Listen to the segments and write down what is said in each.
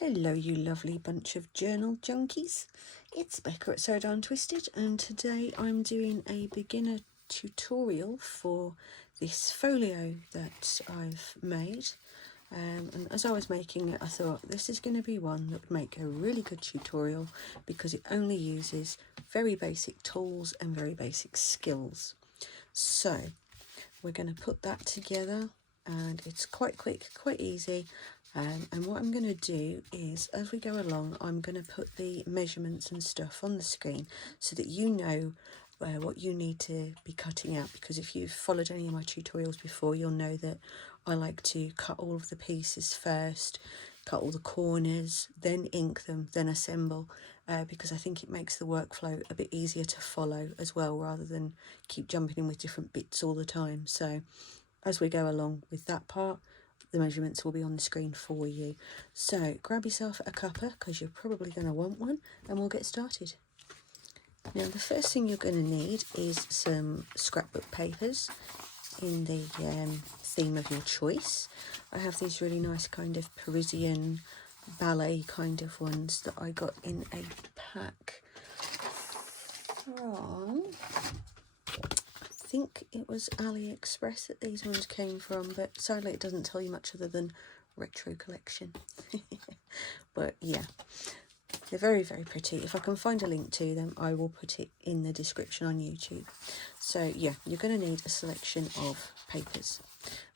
Hello you lovely bunch of journal junkies, it's Becca at Sew Darn Twisted, and today I'm doing a beginner tutorial for this folio that I've made. And as I was making it, I thought this is going to be one that would make a really good tutorial because it only uses very basic tools and very basic skills. So we're going to put that together, and it's quite quick, quite easy. And what I'm going to do is, as we go along, I'm going to put the measurements and stuff on the screen so that you know what you need to be cutting out, because if you've followed any of my tutorials before, you'll know that I like to cut all of the pieces first, cut all the corners, then ink them, then assemble, because I think it makes the workflow a bit easier to follow as well, rather than keep jumping in with different bits all the time. So as we go along with that part, the measurements will be on the screen for you. So grab yourself a cuppa, because you're probably going to want one, and we'll get started. Now the first thing you're going to need is some scrapbook papers in the theme of your choice. I have these really nice kind of Parisian ballet kind of ones that I got in a pack from, I think it was AliExpress that these ones came from, but sadly it doesn't tell you much other than retro collection. But yeah, they're very, very pretty. If I can find a link to them, I will put it in the description on YouTube. So yeah, you're going to need a selection of papers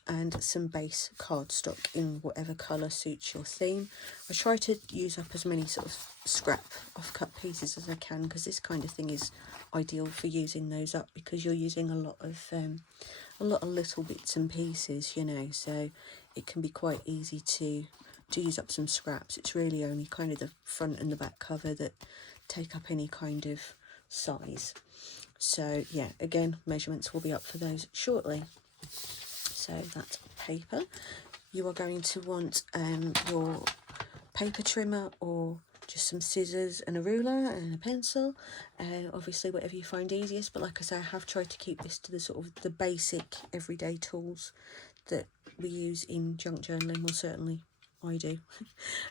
and some base cardstock in whatever colour suits your theme. I try to use up as many sort of scrap off-cut pieces as I can, because this kind of thing is ideal for using those up, because you're using a lot of little bits and pieces, you know, so it can be quite easy to use up some scraps. It's really only kind of the front and the back cover that take up any kind of size. So yeah, again, measurements will be up for those shortly. So that's paper. You are going to want your paper trimmer, or just some scissors and a ruler and a pencil, obviously whatever you find easiest, but like I say, I have tried to keep this to the sort of the basic everyday tools that we use in junk journaling. Well, certainly I do.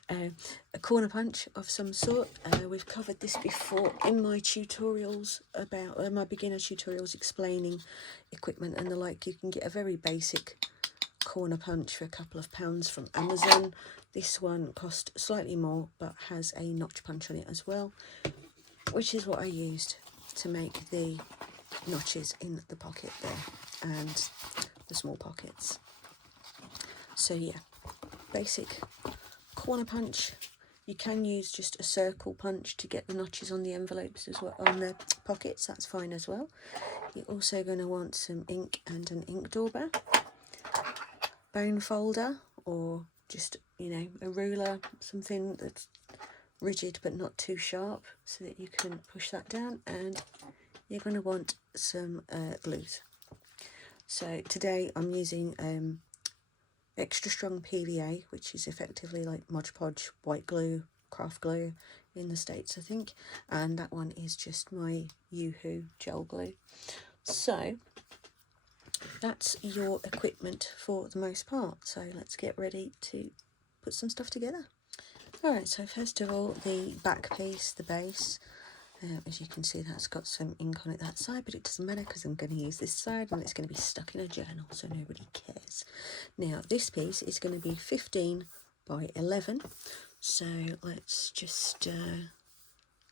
A corner punch of some sort. We've covered this before in my tutorials about my beginner tutorials explaining equipment and the like. You can get a very basic corner punch for a couple of pounds from Amazon. This one cost slightly more but has a notch punch on it as well, which is what I used to make the notches in the pocket there and the small pockets. So yeah, basic corner punch. You can use just a circle punch to get the notches on the envelopes as well, on the pockets, that's fine as well. You're also going to want some ink and an ink dauber, bone folder, or just, you know, a ruler, something that's rigid but not too sharp so that you can push that down, and you're going to want some glues. So today I'm using extra strong PVA, which is effectively like Mod Podge white glue, craft glue in the States I think, and that one is just my Yoo-Hoo gel glue. So that's your equipment for the most part, so let's get ready to put some stuff together. Alright, so first of all, the back piece, the base, as you can see, that's got some ink on it that side, but it doesn't matter because I'm going to use this side and it's going to be stuck in a journal, so nobody cares. Now this piece is going to be 15 by 11, so let's just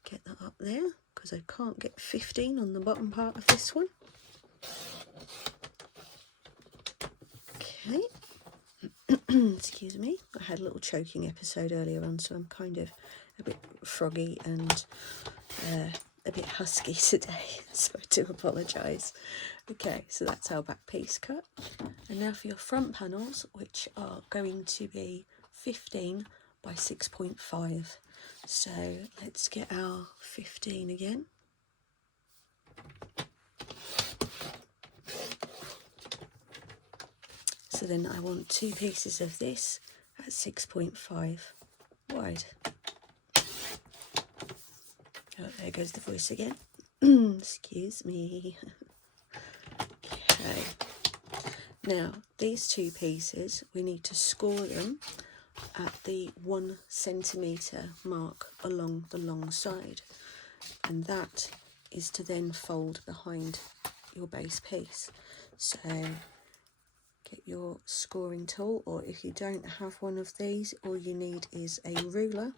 get that up there, because I can't get 15 on the bottom part of this one. Okay. Excuse me, I had a little choking episode earlier on, so I'm kind of a bit froggy and a bit husky today, so I do apologise. Okay, so that's our back piece cut. And now for your front panels, which are going to be 15 by 6.5. So let's get our 15 again. So then I want two pieces of this at 6.5 wide. Oh, there goes the voice again. Excuse me. Okay. Now, these two pieces, we need to score them at the 1 centimetre mark along the long side, and that is to then fold behind your base piece. So get your scoring tool, or if you don't have one of these, all you need is a ruler,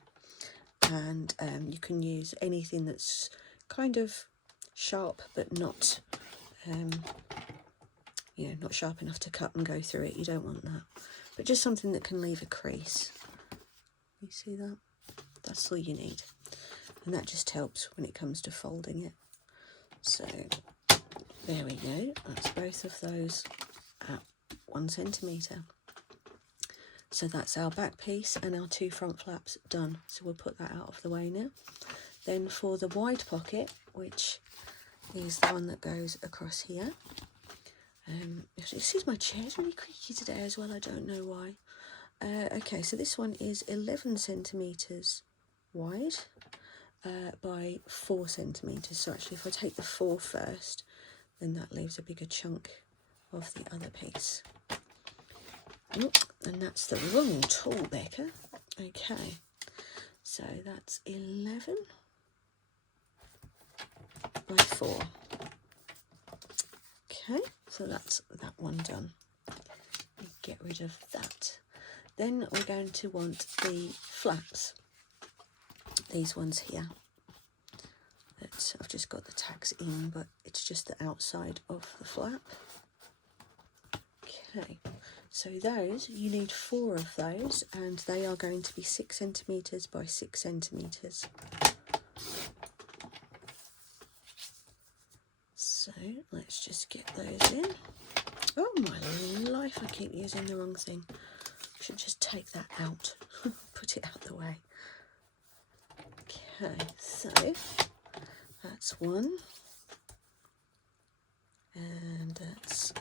and you can use anything that's kind of sharp but not not sharp enough to cut and go through it. You don't want that, but just something that can leave a crease. You see that? That's all you need, and that just helps when it comes to folding it. So there we go, that's both of those at 1 centimetre. So that's our back piece and our 2 front flaps done. So we'll put that out of the way now. Then for the wide pocket, which is the one that goes across here. Excuse my chair, it's really creaky today as well, I don't know why. Okay, so this one is 11 centimetres wide by 4 centimetres. So actually if I take the 4 first, then that leaves a bigger chunk of the other piece. And that's the wrong tool, Becca. Okay, so that's 11 by 4. Okay, so that's that one done. Get rid of that. Then we're going to want the flaps. These ones here. I've just got the tags in, but it's just the outside of the flap. Okay, so those, you need 4 of those, and they are going to be 6 centimetres by 6 centimetres. So let's just get those in. Oh my life, I keep using the wrong thing. I should just take that out, put it out the way. Okay, so that's 1, and that's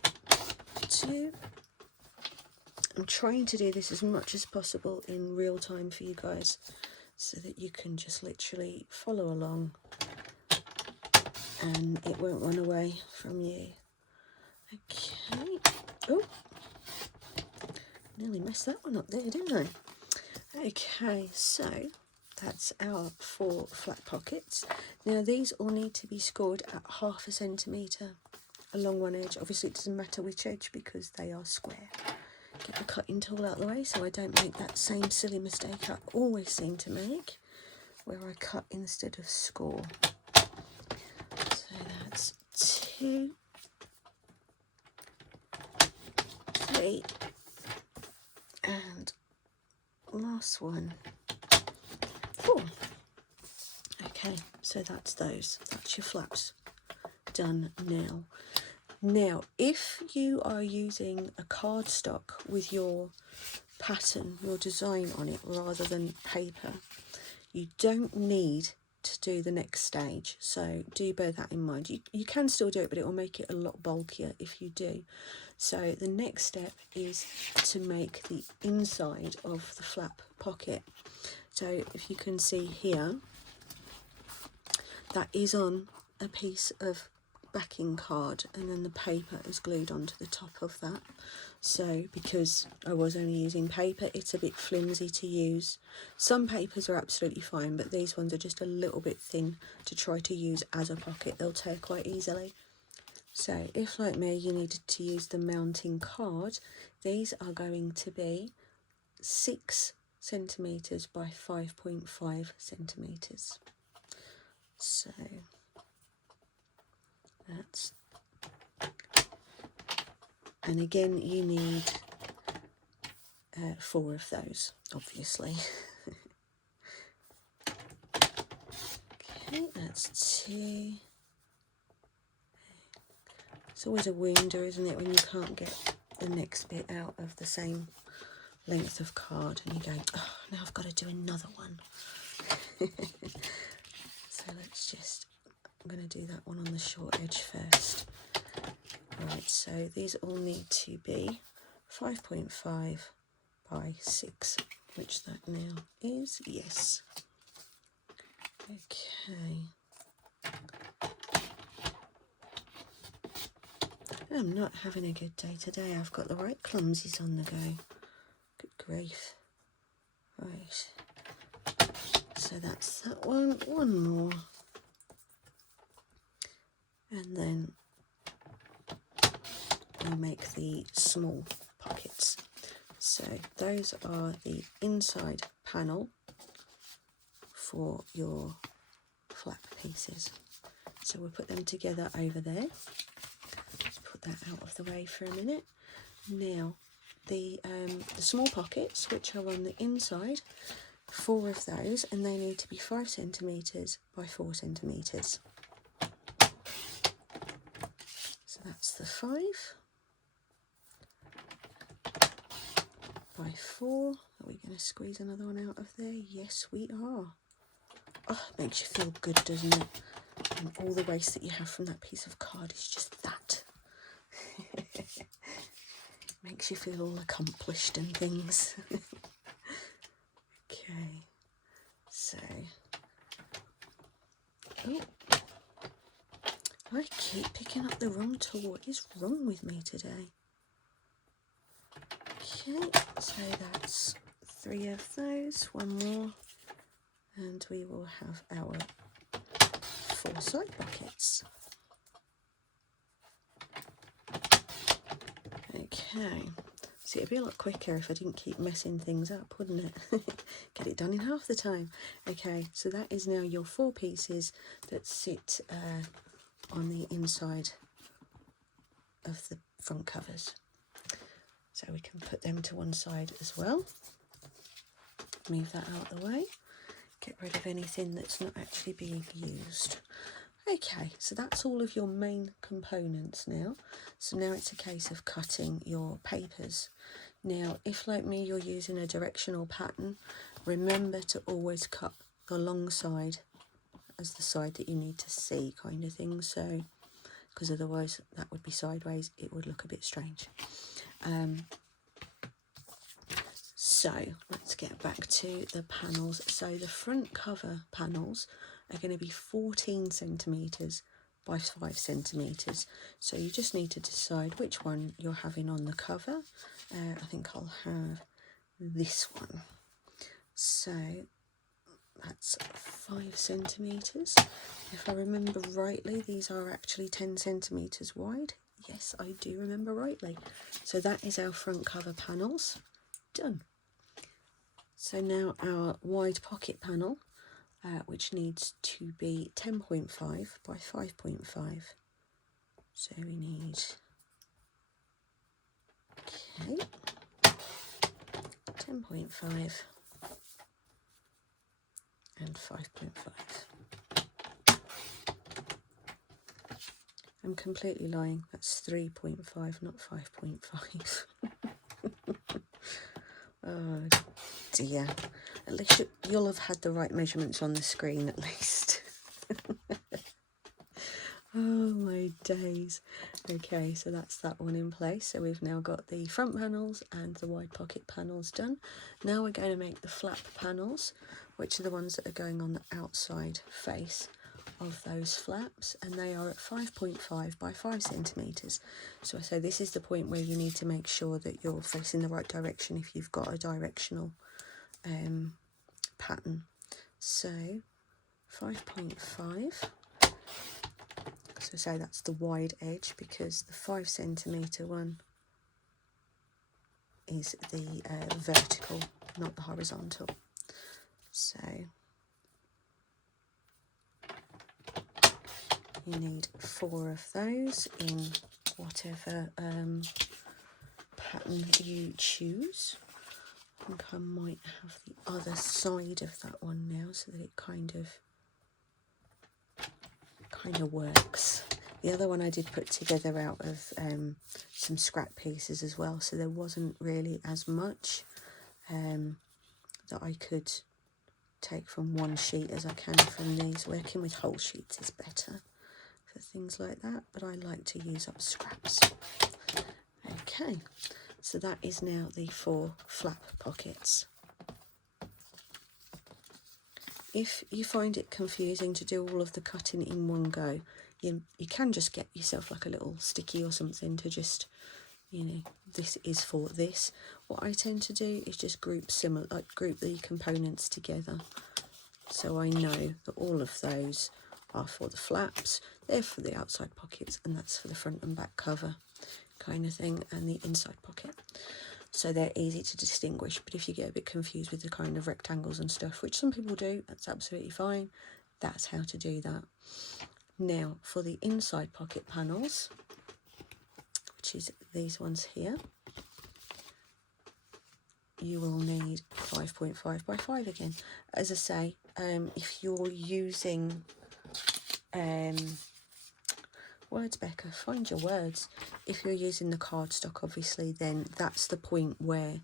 2. I'm trying to do this as much as possible in real time for you guys, so that you can just literally follow along and it won't run away from you. Okay. Oh, nearly messed that one up there, didn't I? Okay, so that's our 4 flat pockets. Now these all need to be scored at 1/2 centimetre along one edge. Obviously it doesn't matter which edge because they are square. Get the cutting tool out of the way so I don't make that same silly mistake I always seem to make, where I cut instead of score. So that's 2, 3, and last one, 4. Okay, so that's those. That's your flaps done now. Now, if you are using a cardstock with your pattern, your design on it, rather than paper, you don't need to do the next stage. So do bear that in mind. You can still do it, but it will make it a lot bulkier if you do. So the next step is to make the inside of the flap pocket. So if you can see here, that is on a piece of backing card, and then the paper is glued onto the top of that. So because I was only using paper, it's a bit flimsy to use. Some papers are absolutely fine, but these ones are just a little bit thin to try to use as a pocket. They'll tear quite easily. So if, like me, you needed to use the mounting card, these are going to be 6 centimetres by 5.5 centimetres. So that's, and again you need 4 of those, obviously. Okay, that's 2. It's always a wounder, isn't it, when you can't get the next bit out of the same length of card and you go, oh, now I've got to do another one. So let's just, I'm going to do that one on the short edge first. Right, so these all need to be 5.5 by 6, which that now is, yes. Okay. I'm not having a good day today. I've got the right clumsies on the go. Good grief. Right, so that's that one more, and then we make the small pockets. So those are the inside panel for your flap pieces. So we'll put them together over there. Put that out of the way for a minute. Now the small pockets, which are on the inside, 4 of those, and they need to be 5 centimetres by 4 centimetres. So that's the 5 by 4. Are we going to squeeze another one out of there? Yes, we are. Oh, it makes you feel good, doesn't it? And all the waste that you have from that piece of card is just that. Makes you feel all accomplished and things. Okay, so oh, I keep picking up the wrong tool. What is wrong with me today? Okay, so that's 3 of those, 1 more, and we will have our 4 side pockets. Okay, so it'd be a lot quicker if I didn't keep messing things up, wouldn't it? Get it done in half the time. Okay, so that is now your 4 pieces that sit on the inside of the front covers. So we can put them to one side as well. Move that out of the way. Get rid of anything that's not actually being used. Okay, so that's all of your main components now. So now it's a case of cutting your papers. Now, if like me, you're using a directional pattern, remember to always cut the long side as the side that you need to see, kind of thing. So, because otherwise that would be sideways, it would look a bit strange. So let's get back to the panels. So the front cover panels are going to be 14 centimetres by 5 centimetres. So you just need to decide which one you're having on the cover. I think I'll have this one. So that's 5 centimetres. If I remember rightly, these are actually 10 centimetres wide. Yes, I do remember rightly. So that is our front cover panels. Done. So now our wide pocket panel, which needs to be 10.5 by 5.5. So we need, okay, 10.5 and 5.5. I'm completely lying. That's 3.5, not 5.5. Oh dear. At least you'll have had the right measurements on the screen at least. Oh my days. Okay, so that's that one in place. So we've now got the front panels and the wide pocket panels done. Now we're going to make the flap panels, which are the ones that are going on the outside face of those flaps, and they are at 5.5 by 5 centimetres. So I say this is the point where you need to make sure that you're facing the right direction if you've got a directional pattern. So 5.5, so say that's the wide edge, because the 5 centimetre one is the vertical, not the horizontal. So you need 4 of those in whatever pattern you choose. I think I might have the other side of that one now so that it kind of works. The other one I did put together out of some scrap pieces as well, so there wasn't really as much that I could take from one sheet as I can from these. Working with whole sheets is better for things like that, but I like to use up scraps. Okay, so that is now the 4 flap pockets. If you find it confusing to do all of the cutting in one go, you can just get yourself like a little sticky or something to just you know, this is for this. What I tend to do is just group the components together. So I know that all of those are for the flaps, they're for the outside pockets, and that's for the front and back cover kind of thing, and the inside pocket. So they're easy to distinguish, but if you get a bit confused with the kind of rectangles and stuff, which some people do, that's absolutely fine. That's how to do that. Now, for the inside pocket panels, which is these ones here, you will need 5.5 by 5 again. As I say, if you're using words, Becca, find your words. If you're using the cardstock, obviously, then that's the point where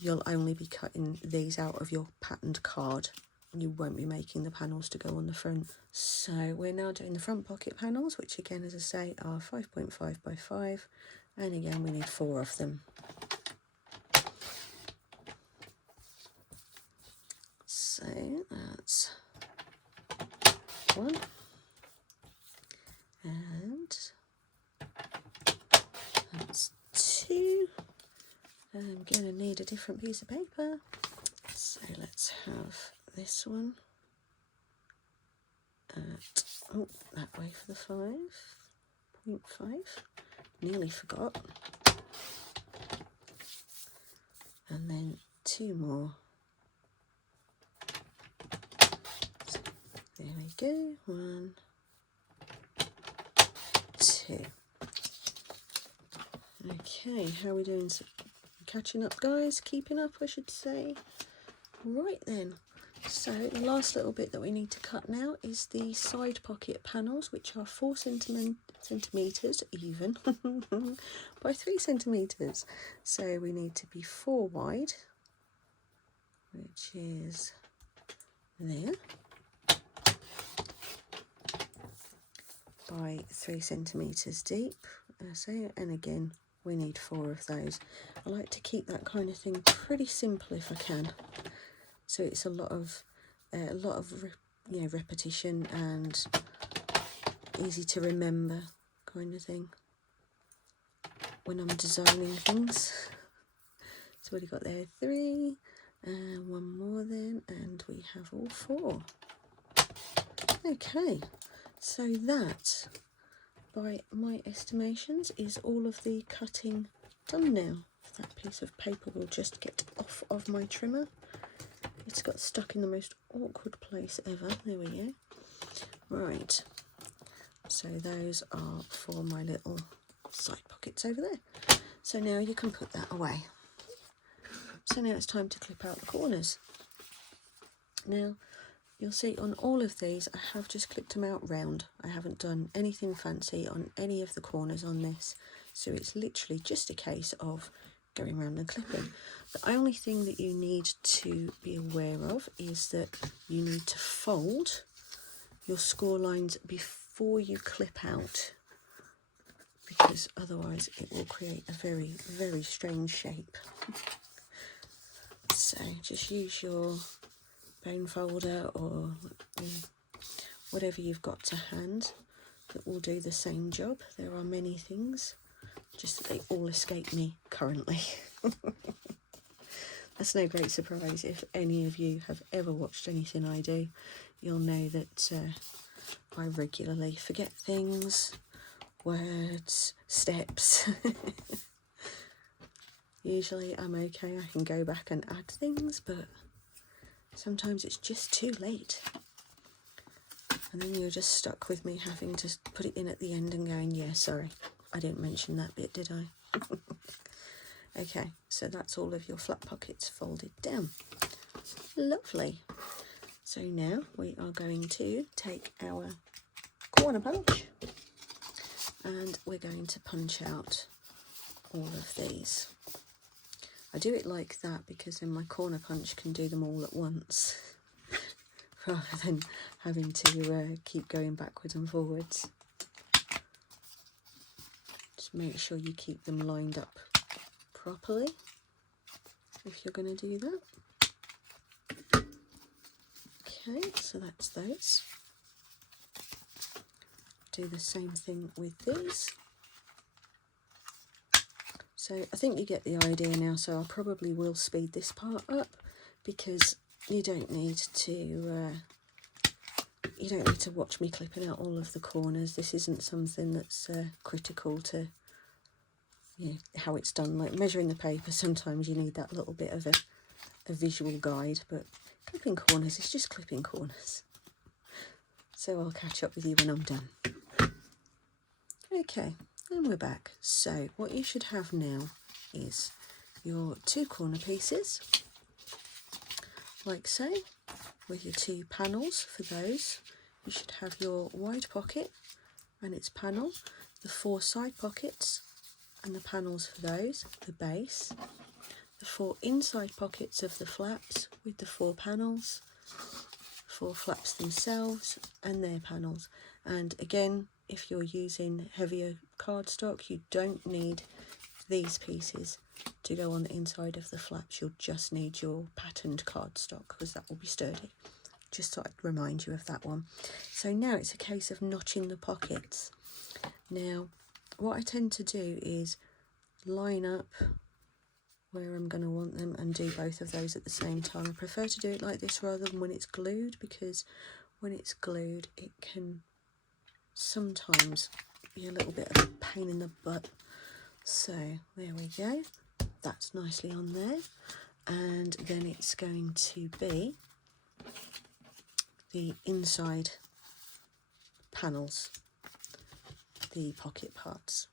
you'll only be cutting these out of your patterned card. You won't be making the panels to go on the front. So we're now doing the front pocket panels, which again, as I say, are 5.5 by 5, and again we need 4 of them. So that's 1, and that's 2. I'm going to need a different piece of paper, so let's have this one at, oh, that way for the 5.5, nearly forgot, and then 2 more. So there we go, 1, 2. Okay, how are we doing? So, catching up, guys, keeping up, I should say. Right then, so the last little bit that we need to cut now is the side pocket panels, which are 4 centimetres even by 3 centimetres. So we need to be 4 wide, which is there, by 3 centimetres deep, and again we need 4 of those. I like to keep that kind of thing pretty simple if I can, so it's a lot of repetition and easy to remember kind of thing when I'm designing things. So what have you got there? 3, and 1 more then, and we have all 4. Okay, so that, by my estimations, is all of the cutting done now. That piece of paper will just get off of my trimmer. It's got stuck in the most awkward place ever. There we go. Right, so those are for my little side pockets over there. So now you can put that away. So now it's time to clip out the corners. Now you'll see on all of these I have just clipped them out round. I haven't done anything fancy on any of the corners on this, so it's literally just a case of going around and clipping. The only thing that you need to be aware of is that you need to fold your score lines before you clip out, because otherwise it will create a very, very strange shape. So just use your bone folder or whatever you've got to hand that will do the same job. There are many things, just that they all escape me currently. That's no great surprise. If any of you have ever watched anything I do, you'll know that I regularly forget things, words, steps. Usually I'm okay, I can go back and add things, but sometimes it's just too late. And then you're just stuck with me having to put it in at the end and going, yeah, sorry, I didn't mention that bit, did I? Okay, so that's all of your flat pockets folded down. Lovely. So now we are going to take our corner punch and we're going to punch out all of these. I do it like that because then my corner punch can do them all at once rather than having to keep going backwards and forwards. Just make sure you keep them lined up properly if you're going to do that. Okay, so that's those. Do the same thing with these. So I think you get the idea now, so I probably will speed this part up because you don't need to watch me clipping out all of the corners. This isn't something that's critical to how it's done. Like measuring the paper, sometimes you need that little bit of a visual guide, but clipping corners is just clipping corners. So I'll catch up with you when I'm done. Okay, and we're back. So what you should have now is your 2 corner pieces, like so, with your 2 panels for those. You should have your wide pocket and its panel, the 4 side pockets and the panels for those, the base, the 4 inside pockets of the flaps with the 4 panels, 4 flaps themselves and their panels. And again, if you're using heavier cardstock, you don't need these pieces to go on the inside of the flaps. You'll just need your patterned cardstock because that will be sturdy. Just thought I'd remind you of that one. So now it's a case of notching the pockets. Now what I tend to do is line up where I'm going to want them and do both of those at the same time. I prefer to do it like this rather than when it's glued, because when it's glued it can sometimes be a little bit of a pain in the butt. So there we go, that's nicely on there. And then it's going to be the inside panels, the pocket parts.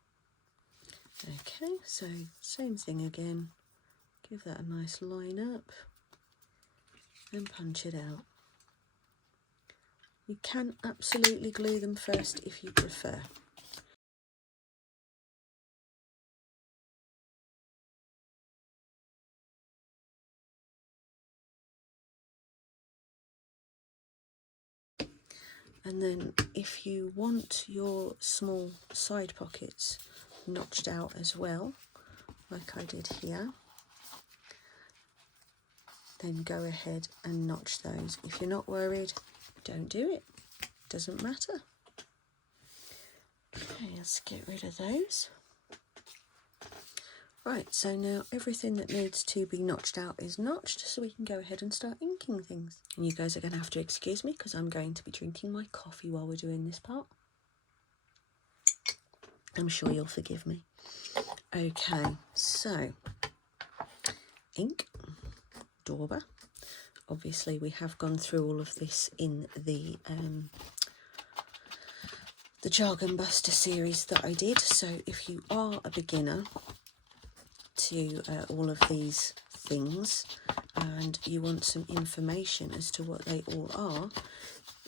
Okay, so same thing again, give that a nice line up and punch it out. You can absolutely glue them first if you prefer. And then if you want your small side pockets notched out as well, like I did here, then go ahead and notch those. If you're not worried, don't do it. Doesn't matter. Okay, let's get rid of those. Right, so now everything that needs to be notched out is notched, so we can go ahead and start inking things. And you guys are going to have to excuse me because I'm going to be drinking my coffee while we're doing this part. I'm sure you'll forgive me. Okay, so ink, dauber. Obviously we have gone through all of this in the Jargon Buster series that I did, so if you are a beginner to all of these things and you want some information as to what they all are,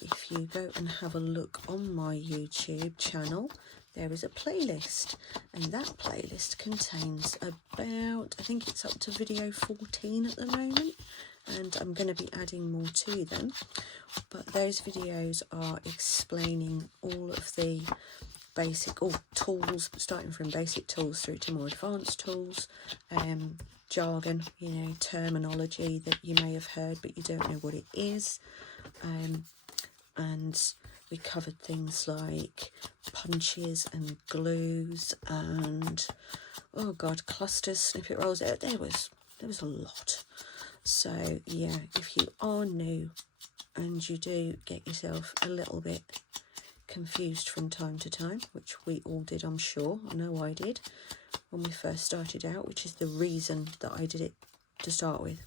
if you go and have a look on my YouTube channel, there is a playlist, and that playlist contains about, I think it's up to video 14 at the moment, and I'm going to be adding more to them, but those videos are explaining all of the basic tools, starting from basic tools through to more advanced tools, jargon, terminology that you may have heard but you don't know what it is, and we covered things like punches and glues and oh god, clusters, snippet rolls. There was a lot. So yeah, if you are new and you do get yourself a little bit confused from time to time, which we all did, I'm sure. I know I did when we first started out, which is the reason that I did it to start with,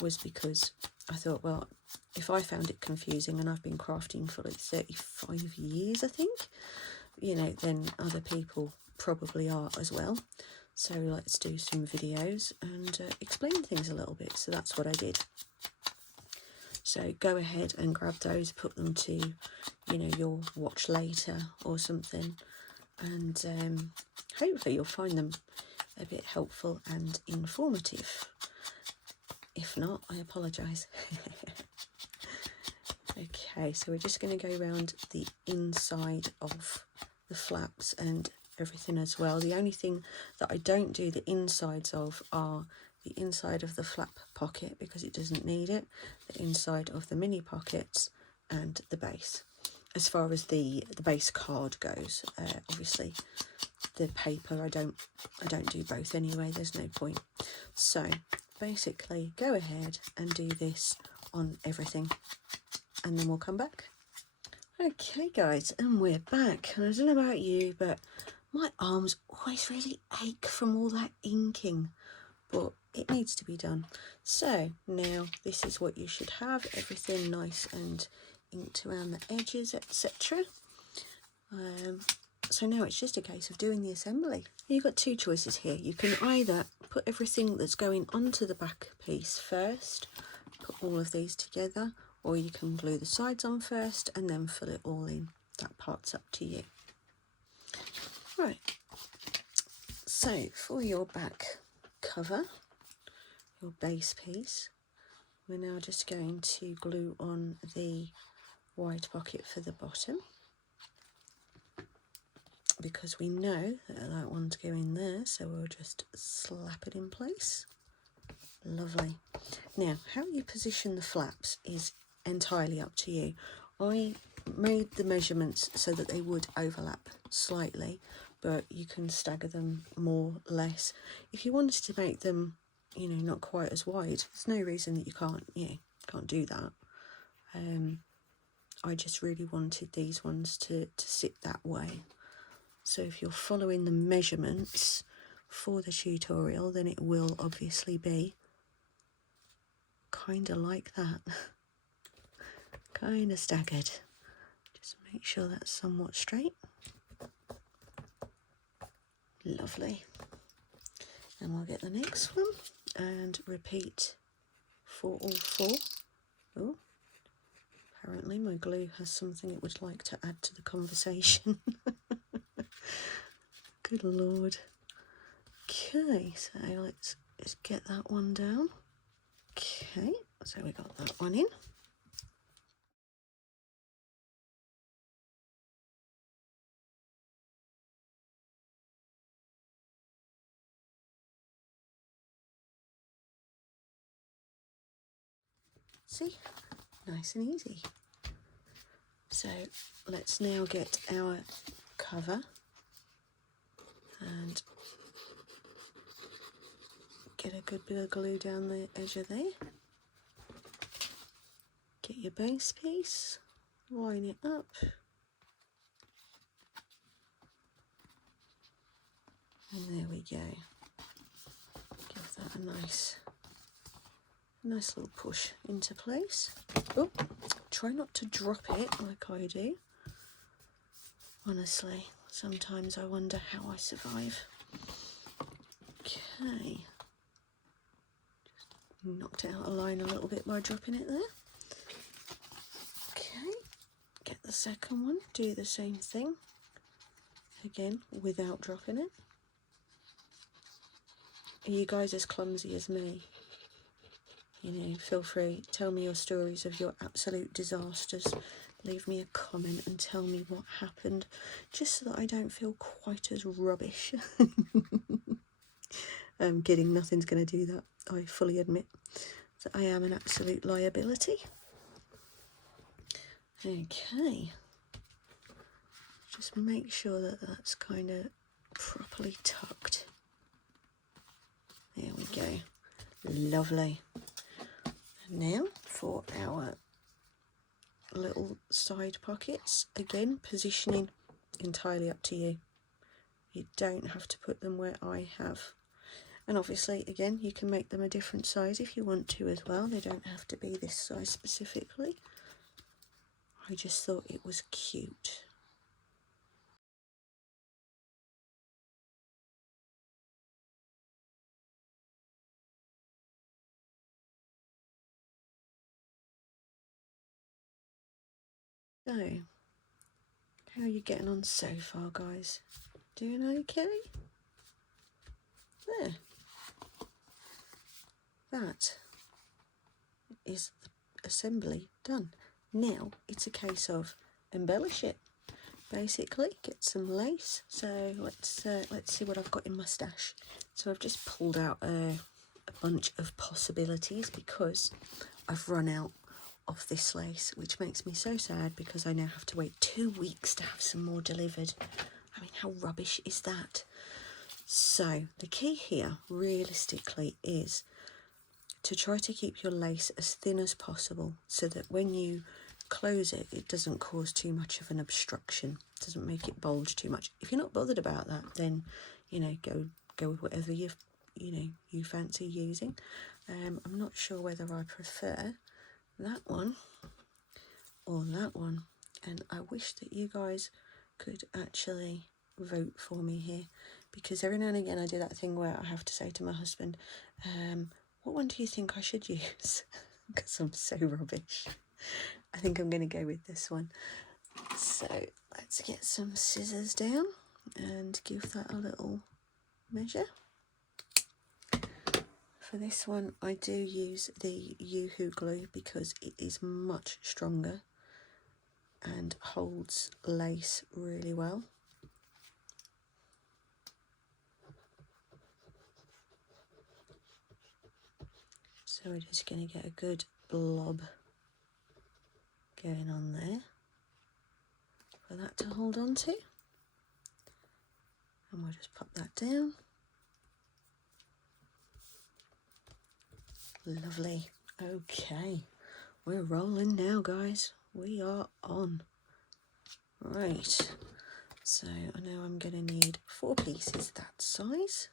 was because I thought, well, if I found it confusing, and I've been crafting for like 35 years, I think, then other people probably are as well. So let's do some videos and explain things a little bit. So that's what I did. So go ahead and grab those, put them to, your watch later or something, and hopefully you'll find them a bit helpful and informative. If not, I apologise. Okay, so we're just going to go around the inside of the flaps and everything as well. The only thing that I don't do the insides of are the inside of the flap pocket, because it doesn't need it, the inside of the mini pockets and the base. as far as the base card goes. Obviously the paper I don't do both anyway, there's no point. So basically go ahead and do this on everything and then we'll come back. Okay guys, and we're back, and I don't know about you, but my arms always really ache from all that inking, but it needs to be done. So now this is what you should have, everything nice and inked around the edges, etc. So now it's just a case of doing the assembly. You've got two choices here. You can either put everything that's going onto the back piece first, put all of these together, or you can glue the sides on first and then fill it all in. That part's up to you. Right, so for your back cover, your base piece, we're now just going to glue on the white pocket for the bottom, because we know that that one's going there, so we'll just slap it in place. Lovely. Now, how you position the flaps is entirely up to you. I made the measurements so that they would overlap slightly, but you can stagger them more, less. If you wanted to make them, you know, not quite as wide, there's no reason that you can't do that. I just really wanted these ones to sit that way. So if you're following the measurements for the tutorial, then it will obviously be kind of like that. Kind of staggered. Just make sure that's somewhat straight. Lovely. And we'll get the next one and repeat for all four. Oh, apparently my glue has something it would like to add to the conversation. Good Lord. Okay, so let's just get that one down. Okay, so we got that one in. See, nice and easy. So let's now get our cover and get a good bit of glue down the edge of there. Get your base piece, line it up. And there we go. Give that a nice little push into place. Oh, try not to drop it like I do. Honestly, sometimes I wonder how I survive. Okay. Just knocked out a line a little bit by dropping it there. Okay. Get the second one, do the same thing. Again, without dropping it. Are you guys as clumsy as me? You know, feel free, tell me your stories of your absolute disasters. Leave me a comment and tell me what happened, just so that I don't feel quite as rubbish. Kidding, nothing's going to do that. I fully admit that I am an absolute liability. Okay. Just make sure that that's kind of properly tucked. There we go. Lovely. Now for our little side pockets, again positioning entirely up to you. You don't have to put them where I have, and obviously again you can make them a different size if you want to as well. They don't have to be this size specifically. I just thought it was cute. So, how are you getting on so far, guys? Doing okay? There. That is the assembly done. Now it's a case of embellish it. Basically, get some lace. So let's see what I've got in my stash. So I've just pulled out a bunch of possibilities because I've run out of this lace, which makes me so sad because I now have to wait 2 weeks to have some more delivered. I mean, how rubbish is that? So the key here realistically is to try to keep your lace as thin as possible so that when you close it, it doesn't cause too much of an obstruction, doesn't make it bulge too much. If you're not bothered about that, then, you know, go with whatever you fancy using. I'm not sure whether I prefer that one or that one, and I wish that you guys could actually vote for me here, because every now and again I do that thing where I have to say to my husband, what one do you think I should use? Because I'm so rubbish. I think I'm going to go with this one. So let's get some scissors down and give that a little measure. For this one I do use the Yoo-hoo glue because it is much stronger and holds lace really well. So we're just going to get a good blob going on there for that to hold on to. And we'll just pop that down. Lovely. Okay, we're rolling now, guys. We are on. Right, so I know I'm going to need 4 pieces that size.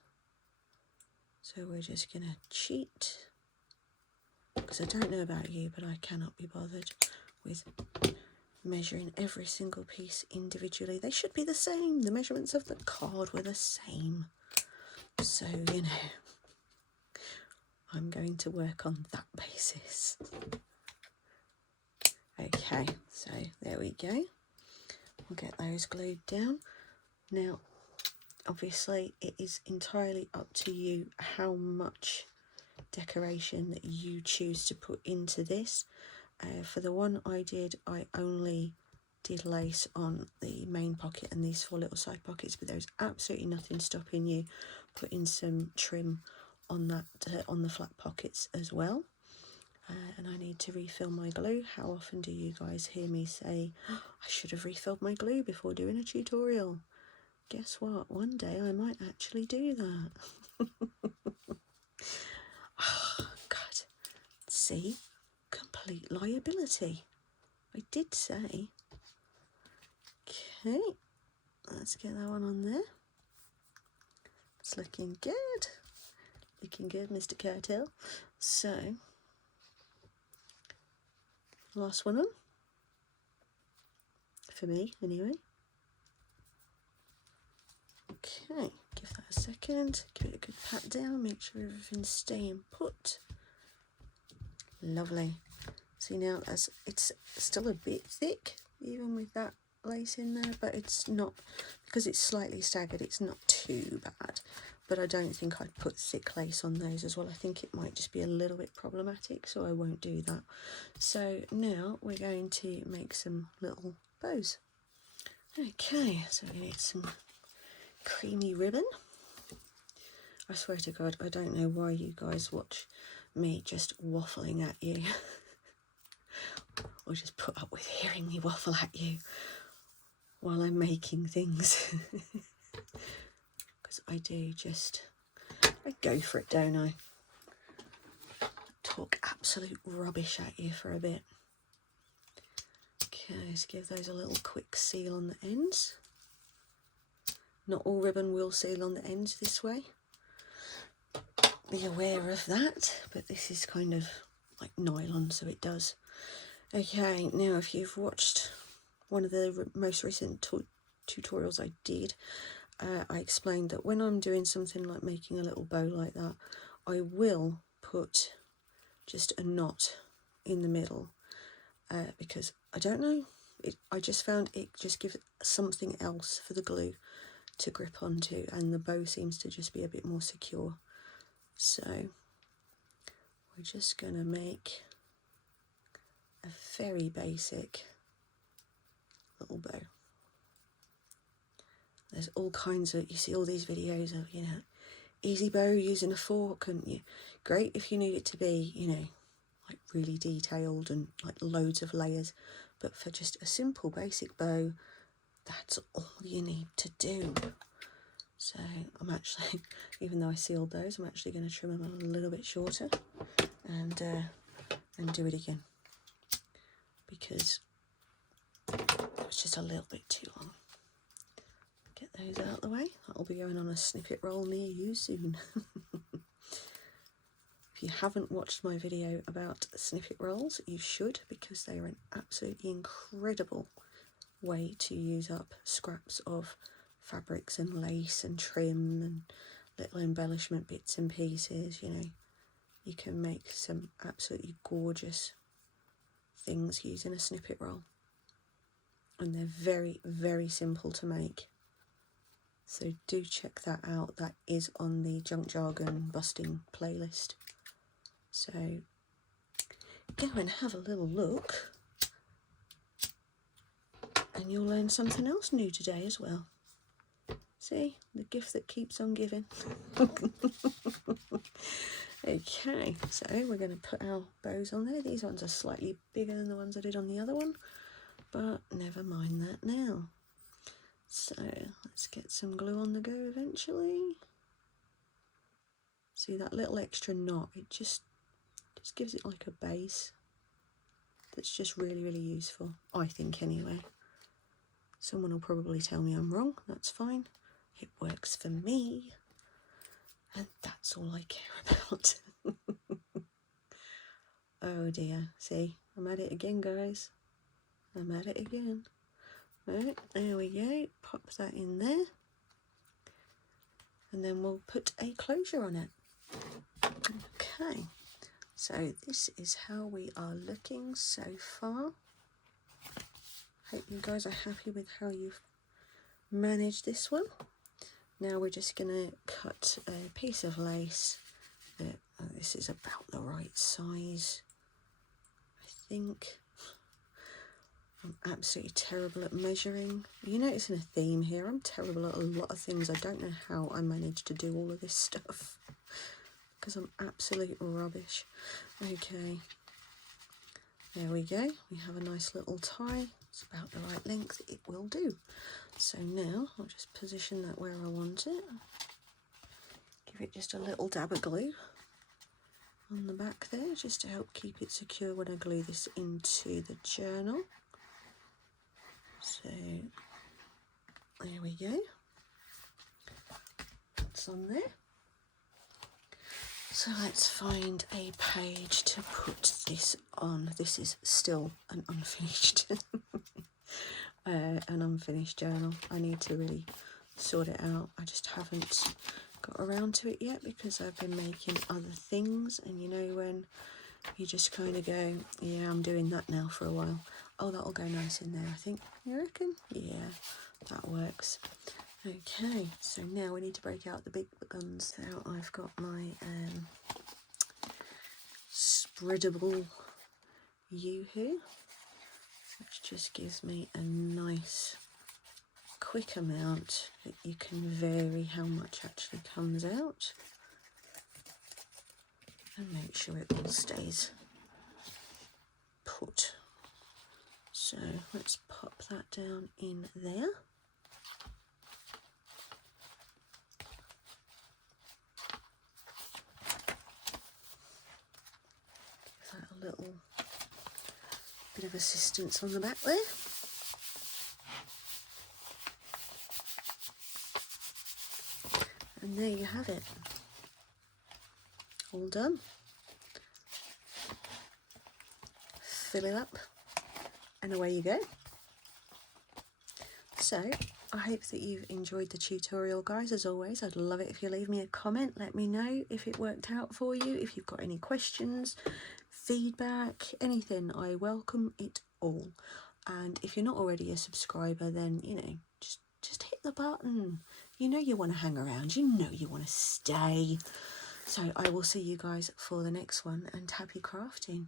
So we're just going to cheat, because I don't know about you, but I cannot be bothered with measuring every single piece individually. They should be the same. The measurements of the card were the same. So, you know, I'm going to work on that basis. Okay, so there we go. We'll get those glued down. Now, obviously, it is entirely up to you how much decoration that you choose to put into this. For the one I did, I only did lace on the main pocket and these 4 little side pockets, but there's absolutely nothing stopping you putting some trim on that on the flat pockets as well. And I need to refill my glue. How often do you guys hear me say, oh, I should have refilled my glue before doing a tutorial? Guess what? One day I might actually do that. Oh, God. See? Complete liability. I did say. Okay. Let's get that one on there. It's looking good. Looking good, Mr. Cartel. So, last one on. For me, anyway. Okay, give that a second. Give it a good pat down. Make sure everything's staying put. Lovely. See now, as it's still a bit thick, even with that lace in there, but it's not, because it's slightly staggered, it's not too bad. But I don't think I'd put thick lace on those as well. I think it might just be a little bit problematic, so I won't do that. So now we're going to make some little bows. Okay, so we need some creamy ribbon. I swear to God, I don't know why you guys watch me just waffling at you. Or just put up with hearing me waffle at you while I'm making things. Because I do just, I go for it, don't I? Talk absolute rubbish at you for a bit. Okay, let's give those a little quick seal on the ends. Not all ribbon will seal on the ends this way. Be aware of that, but this is kind of like nylon, so it does. Okay, now if you've watched one of the most recent tutorials I did, I explained that when I'm doing something like making a little bow like that, I will put just a knot in the middle, because I don't know, I just found it just gives something else for the glue to grip onto, and the bow seems to just be a bit more secure. So we're just going to make a very basic little bow. There's all kinds of, you see all these videos of, you know, easy bow using a fork, and great if you need it to be, you know, like really detailed and like loads of layers, but for just a simple basic bow, that's all you need to do. So I'm actually, even though I sealed those, I'm actually going to trim them a little bit shorter and do it again, because it was just a little bit too long. Get those out of the way. That'll be going on a snippet roll near you soon. If you haven't watched my video about snippet rolls, you should, because they are an absolutely incredible way to use up scraps of fabrics and lace and trim and little embellishment bits and pieces. You know, you can make some absolutely gorgeous things using a snippet roll, and they're very, very simple to make. So do check that out. That is on the Junk Jargon Busting playlist. So go and have a little look, and you'll learn something else new today as well. See, the gift that keeps on giving. Okay, so we're going to put our bows on there. These ones are slightly bigger than the ones I did on the other one, but never mind that now. So let's get some glue on the go eventually. See that little extra knot? It just gives it like a base that's just really, really useful, I think anyway. Someone will probably tell me I'm wrong. That's fine. It works for me, and that's all I care about. Oh dear, see, I'm at it again, guys. I'm at it again. Right, there we go. Pop that in there, and then we'll put a closure on it. Okay, so this is how we are looking so far. Hope you guys are happy with how you've managed this one. Now we're just going to cut a piece of lace. This is about the right size, I think. I'm absolutely terrible at measuring. You're noticing a theme here. I'm terrible at a lot of things. I don't know how I managed to do all of this stuff, because I'm absolute rubbish. Okay, there we go. We have a nice little tie. It's about the right length. It will do. So now I'll just position that where I want it. Give it just a little dab of glue on the back there, just to help keep it secure when I glue this into the journal. So there we go. That's on there. So let's find a page to put this on. This is still an unfinished journal. I need to really sort it out. I just haven't got around to it yet, because I've been making other things, and you know when you just kind of go, yeah, I'm doing that now for a while. Oh, that'll go nice in there, I think. You reckon? Yeah, that works. Okay, so now we need to break out the big guns. So I've got my spreadable yoo-hoo, which just gives me a nice quick amount that you can vary how much actually comes out, and make sure it all stays put. So let's pop that down in there. Give that a little bit of assistance on the back there. And there you have it. All done. Fill it up, and away you go. So I hope that you've enjoyed the tutorial, guys. As always, I'd love it if you leave me a comment. Let me know if it worked out for you. If you've got any questions, feedback, anything, I welcome it all. And if you're not already a subscriber, then, you know, just hit the button. You know you want to hang around. You know you want to stay. So I will see you guys for the next one, and happy crafting.